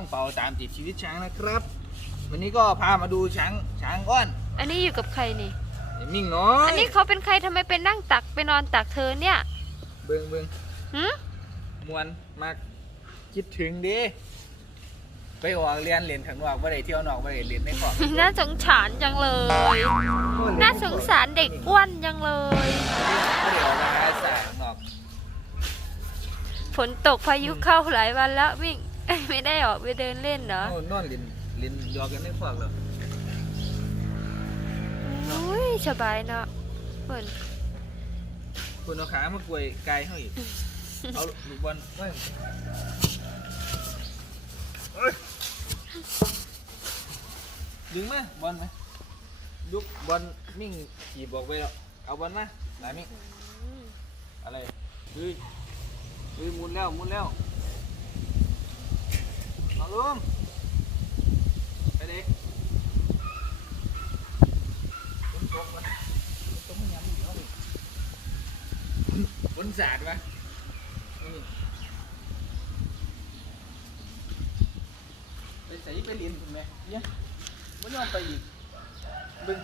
มาอยู่กับช่องเป่าตามติดชีวิตช้างนะครับ วันนี้ก็พามาดูช้างช้างอ้อนอันนี้อยู่กับใครนี่ ไอ้มิ่งน้อยอันนี้เขาเป็นใครทำไมเป็นนั่งตักไปนอนตักเธอเนี่ยเบิงเบิงหืมมวนมากคิดถึงดิไปออกเรียนเรียนข้างนอกไม่ได้เที่ยวนอกไม่ได้เรียนในขอบน่าสงสารจังเลย น่าสงสารเด็กอ้วนจังเลย ไม่ได้ออกมาหาสายข้างนอก ฝนตกพายุเข้าหลายวันแล้ววิ่ง ไม่ได้ออกไปเดินเล่นเหรอโน่นนอนเรียนเรียนยอกกันในขอบแล้วอุ้ยสบายเนาะฝนคุณเอาขามากวยไกลให้อีก เอาลูกบอลไว้เอ้ยดึงมาบอลไหมลูกบอลมิ่งขี่บอกไปแล้วเอาบอลมาหลายมิ่งอะไรเฮ้ยเฮ้ยหมุนแล้วหมุนแล้ว เอาลงไปด็กฝนตกวะฝนตกไม่ยังอยู่แล้วนี่ฝนสาดวะไปใส่ไปเรียนถูกไหมเนี่ยไม่ยอมไปอีกบึง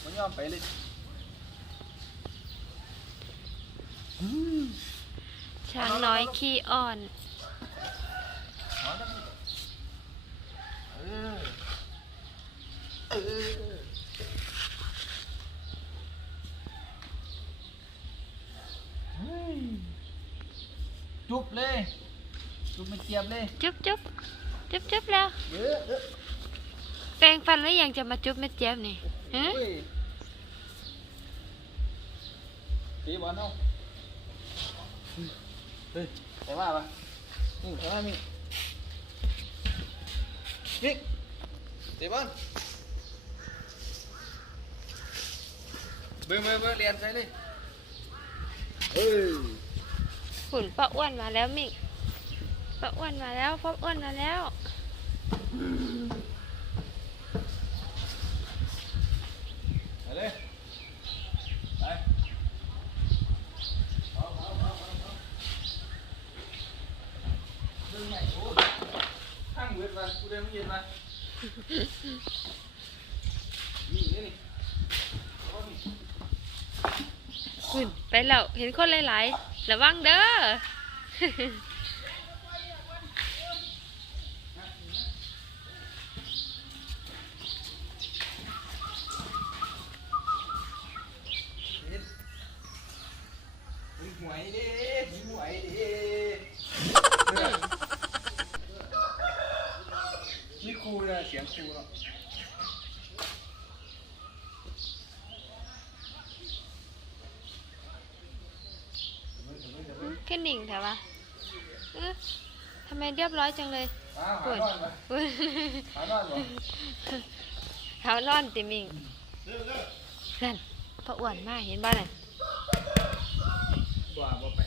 ไม่ยอมไปเลย Mm. ช้างน้อยขี้อ่อนจุบเลยจุบมันเจียบเลย จุ๊บจุ๊บจุ๊บจุ๊บแล้ว เยอะเออแปรงฟันแล้วยังจะมาจุ๊บแม่เจี๊ยบนี่ฮะเฮ้ยตีบอลเอา ฮ้ยแต่ว่าปะนี่แต่ว่านี่นี่ตีบอลเบิ่งเบิ่งเบิ่งเรียนใส่เลยเฮ้ยหุ่นป้าอ้วนมาแล้วมิงป้าอ้วนมาแล้วป้าอ้วนมาแล้ว ไปเลยไปเอาเอาเอาเอาเอาเบิ่งใหญ่โอ้ข้างเวทมากูเดินไม่เย็นมา นี่นี่นี่เอานี่หุ่นไปแล้ว เห็นคนหลาย ๆ ระวังเด้อ มึงหวยดิมึงหวยดิ นี่ครูนะเสียงครูเนาะแค่หนิ่งแถวะเอ๊ะทำไมเรียบร้อยจังเลยอ้าวปวหาดนอนมาหานอนบ่เขานอนติมิงนั่นป้าอ้วนมากเห็นบ้านน่ะบ่บ่ไป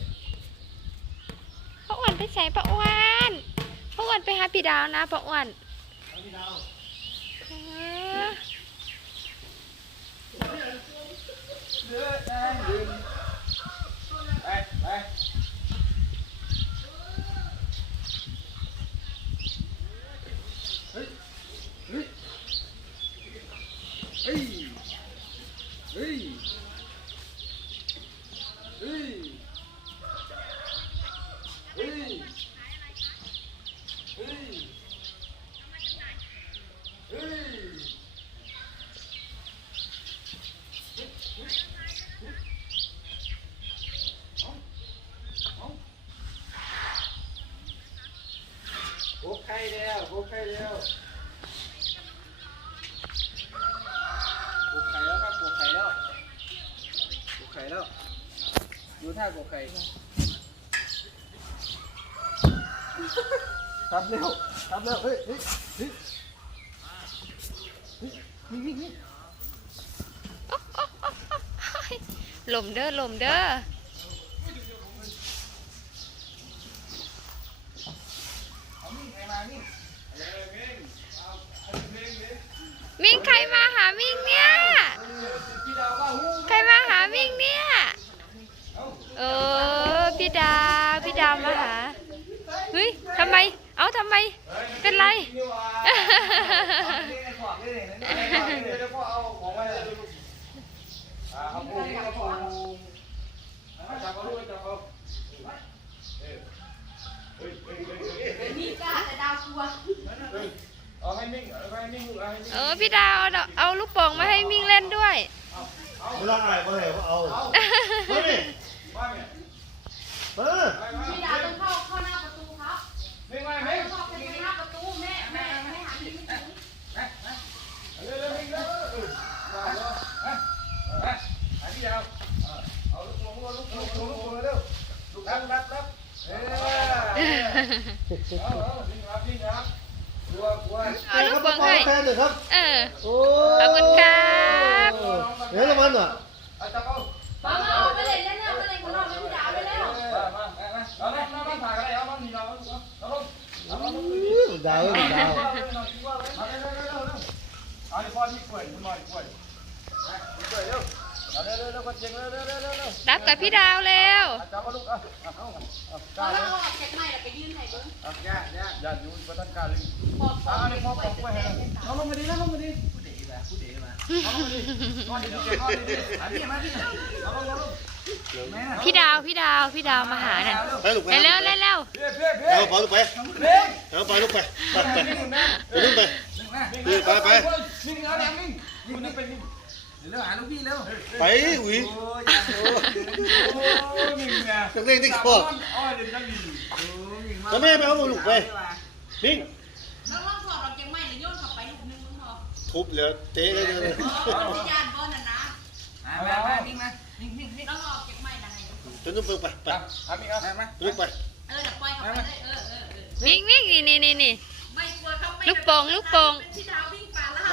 ป้าอ้วนไปใส่ป้าอ้วนป้าอ้วนไปหาพี่ดาวนะป้าอ้วน Yeah. แล้วโอ้ไข่แล้วครับโอ้ไข่แล้วโอ้ไข่แล้วดูท่าโอ้ไข่ทำเร็วทำเร็วเฮ้ยเฮ้ยเฮ้ยนี่นี่นี่ลมเด้อลมเด้อ ครมาหามิ่งเนี่ย ใครมาหามิ่งเนี่ย เออพี่ดา พี่ดามาหา เฮ้ยทำไม เอาทำไม เป็นไร มีจ้าแต่ดาวกลัว เอาให้นิ่งเอาให้นิ่งลูกเอาให้นิ่งเออพี่ดาวเอาเอาลูกโป่งมาให้มิ่งเล่นด้วยเวลาอะไรก็ให้เขาเอาเฮ้ยมาเนี่ยเออไปมามีดาวต้องเข้าเข้าหน้าประตูครับนิ่งไว้ไม่นิ่งต้องเข้าไปหน้าประตูแม่แม่ไม่หันที่นี่เร็วเร็วนิ่งเร็วเออมาเร็วฮะฮะหาที่ยาวเอาลูกโป่งลูกโป่งลูกโป่งเร็วลูกรับรับรับเออเอาเอานิ่งรับนิ่งรับกลัวกลัว เอาลูกโป่งให้ แฟนหน่อยครับเออ โอ้ขอบคุณครับเฮ้ยละมันอะเอาจับเอามาเอาไปเลยเร็วๆไปเลยของเราไม่ดาวไปแล้วมามามาเอาเลยมามาถ่ายกันเลยเอามันนี่เราเอาลงเอาลงอื้อดาวเอ้ยดาวเอาเร็วเร็วเร็วเอาดิพ่อที่ป่วยคุณหน่อยป่วยป่วยเร็วเอาเร็วเร็วเร็วคนเก่งเร็วเร็วเร็วเร็วเร็วรับกับพี่ดาวเร็วจับมาลูกเอาเอาเอาเอากพอล้าเลแล้ยวเอาออกจากไม้แล้วไปยืนให้เบิ้งเอาย่าย่าย่าอยู่ประทันการเลยพอพอ เอาเลเลยยพ่อปอกไว้ให้เอาลงมาดิเอาลงมาดิผู้เด็กมาผู้เด็กมาเอาลงมาดินอนดินอนดิมาดิมาดิเอาลงเอาลงแม่น่ะพี่ดาวพี่ดาวพี่ดาวมาหาน่ะไปลูกไปเร็วเร็วเร็วเพื่อเพื่อเพื่อเอาไปลูกไปเร่งเอาไปลูกไปไปไปนิ่งนะไปนู่นไปนิ่งเอาแดงนิ่งนิ่งนี่เป็นนิ่งเร็วหาลูกพี่เร็วไปอุ้ยโอ้ยโอ้ยนิ่งไงจังเล่นติ๊กคอกอ้อยเดี๋ยวจะมีโอ้ยนิ่งมากแล้วแม่ไปเอาลูกไปนิ่ง แล้วลองถอดออกจากไม้แล้วโยนเข้าไปลูกนึงมึงพอทุบเลยเตะเลยเลยเออมันจะยานบอลน่ะนะมามานิ่งมานิ่งนิ่งนิ่งต้องออกจากไม้นะให้จนนุ่มไปไปไปเอามีเอามาลูกไปเออเดี๋ยวปล่อยเข้าไปเลยเออเออเออวิ่งวิ่งนี่นี่นี่นี่ไม่กลัวเขาไม่ลูกโป่งลูกโป่งเป็นที่ดาววิ่งป่าละ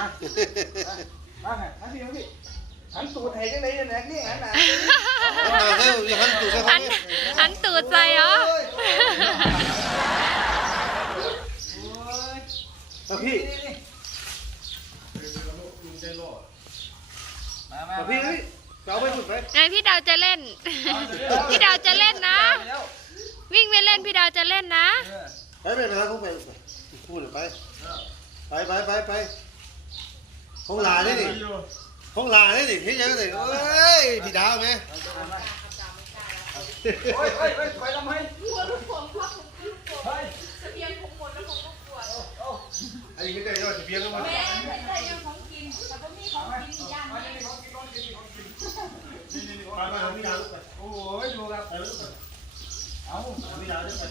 มาไงมาพี่มาพี่หันตูดให้จังไหนเนี่ยนี่หันหน้าเอาเร็วอย่าหันตูดใส่หัเขานเนี่ยหันตูดใส่เหรอ เอาพี่ มามา เอาพี่เฮ้ยเอาไปลูกไป ไงพี่ดาวจะเล่น พี่ดาวจะเล่นนะ วิ่งไปเล่นพี่ดาว จะเล่นนะ ไปไปนะเขาไปพูดเลยไปไปไปไปไปของหลานนี่ดิของหลานนี่ดิเห็นยังไงเอ้ยพี่ดาวไหมโอ้ยโอ้ยโอ้ยไปทำไมกลัวลูกโป่งครับผมกลัวลูกโป่งเฮ้ยเสบียงผมหมดแล้วผมก็กลัวอันนี้ไม่ได้ยอดเบียร์แล้วมันแม่ไม่ได้ยังของกินแต่ก็มีของกินอีกอย่างมาหนึนี่งของกินของกินของกินนี่นี่นี่ไปไปเอาพี่ดาวลูกไปโอ้ยดูครับไปลูกไปเอาเอาพี่ดาวลูกไป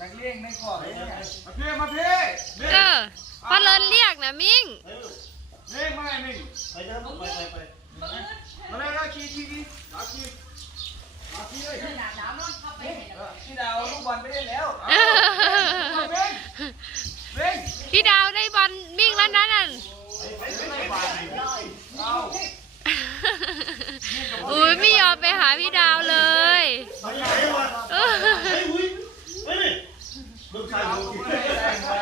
นักเลี้ยงในคอกเลยมาพี่มาพี่เออพอเลินเรียกนะมิ่งไปลูกเลี้ยงมาไงนี่ไปนะไปไปไปมาเลยมาเลยขี่ขี่ขี่เอาขี่เอาขี่เลยเดินหนาหนาวนอนเข้าไปให้แล้วพี่ดาวลูกบอลไปได้แล้วเอาเร่งเร่งพี่ดาวได้บอลมิ่งแล้วนะนั่นเอาอุ้ยไม่ยอมไปหาพี่ดาวเลยไปไหนวะเออ ไปอุ้ยไปเลยลูกชาย เอา ลูก ไม่ได้แต่งมา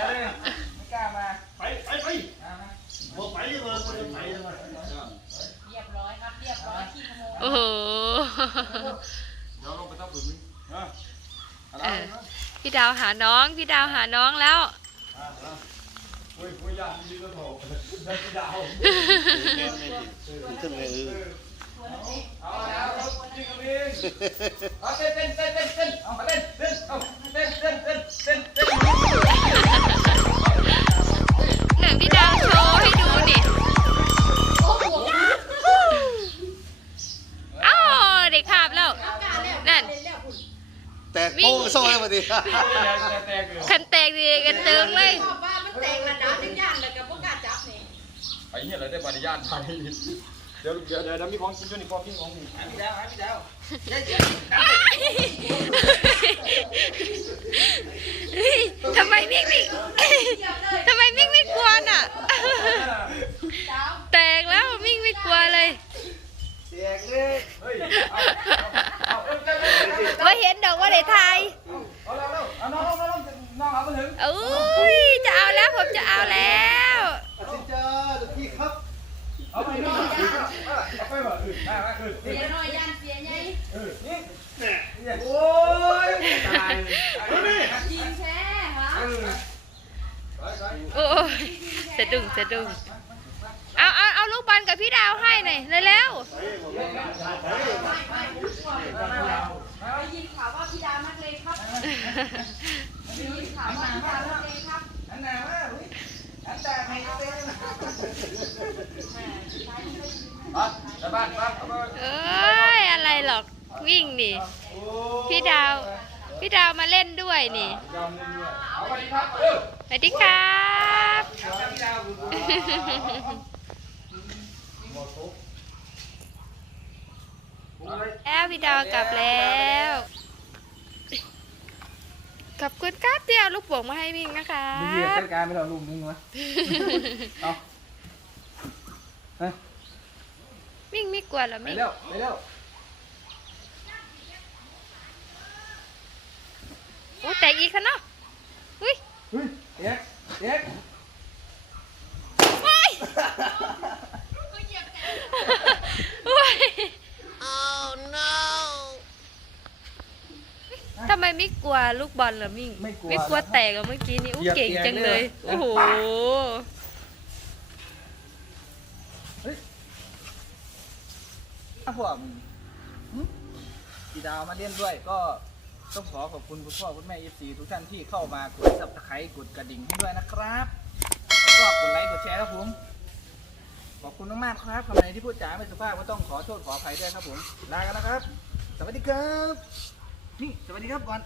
ไม่กล้ามาไปไปไปบอกไปเลยไปเลยเรียบร้อยครับเรียบร้อยขี้ขโมยโอ้โหเดี๋ยวลงไปตั้งปืนมึงเออเออพี่ดาวหาน้อง พี่ดาวหาน้องแล้วเฮ้ยกูอยากมีกระโถได้พี่ดาวขึ้นเลย เอาแล้วยิงกระบิงเอาเต้นเต้นเต้นเต้นเต้นเอามาเต้นเต้นเอาเต้นเต้นเต้นเต้นเต้นหนึ่งพี่ดาวโชว์ให้ดูนี่โอ้โหอ้าวเด็กขาบแล้ว นั่น แตกโป้โซ่เลยพอดีคันแตกดีกันเติงเลยบอกว่ามันแตกระดับจังย่านแล้วก็บ่กล้าจับนี่ไอเหี้ยเราได้ปฏิญาณไทย ดี๋ยวเดี๋ยวเดี๋ยวมีของกินด้วยนี่ของกินของหมูหาพี่ดาวหาพี่ดาว เฮ้ยทำไมมิ่งมิ่งทำไมมิ่งไม่กลัวน่ะ แตกแล้วมิ่งไม่กลัวเลย แตกเลยเฮ้ยเอาเอาเอาเต้นเต้นเต้น ว่าเห็นดอกว่าเดทาย เอาเร็วเร็วเอาน้องน้องน้องน้องเอาไปถึง อุ้ยจะเอาแล้วผมจะเอาแล้ว อาทิตย์จ้าทุกพี่ครับ เอาไปน้องเอาไปเหรออืดมามาอืดเสียน้อยย่านเสียใหญ่อืดนี่โอ้ยตายเอาดิจริงแท้ฮะโอ้ยสะดุ้งสะดุ้งเอาเอาเอาลูกบอลกับพี่ดาวให้หน่อยเร็วได้ยินข่าวว่าพี่ดาวนักเลงครับๆได้ยินข่าวว่าพี่ดาวนักเลงครับ เต้นอะไปบ้านบ้านเอาไปเอ้ยอะไรหรอกวิ่งนี่ พี่ดาว พี่ดาวมาเล่นด้วยนี่ยอมเล่นด้วยเอาสวัสดีครับเออสวัสดีครับพี่ดาวหมดทุกแล้วพี่ดาวกลับแล้ว ขอบคุณครับที่เอาลูกโป่งมาให้วิ่งนะคะมึงเหยียบจัดการไม่เอาลุงนึงวะ เอาเฮ้ยวิ่งไม่กลัวเหรอไปมิ่งเร็วไปเร็วโอ้แต่อีกค่ะเนาะอุ้ย เฮ้ยเด็กเด็กว้ายว้าย ทำไมไม่กลัวลูกบอลเหรอมิ่งไม่กลัวไม่กลัวแตกเหรอเมื่อกี้นี้อู้เหยียบเก่งจังเลยเตียงเลย โอ้โหครับผมหึพี่ดาวมาเล่นด้วยก็ต้องขอขอบคุณคุณพ่อคุณแม่เอฟซีทุกท่านที่เข้ามากดซับสไครต์กดกระดิ่งให้ด้วยนะครับแล้วก็กดไลค์กดแชร์ครับผมขอบคุณมากๆครับคำไหนที่พูดจาไม่สุภาพก็ต้องขอโทษขออภัยด้วยครับผมลากันนะครับ สวัสดีครับ นี่สวัสดีครับก่อน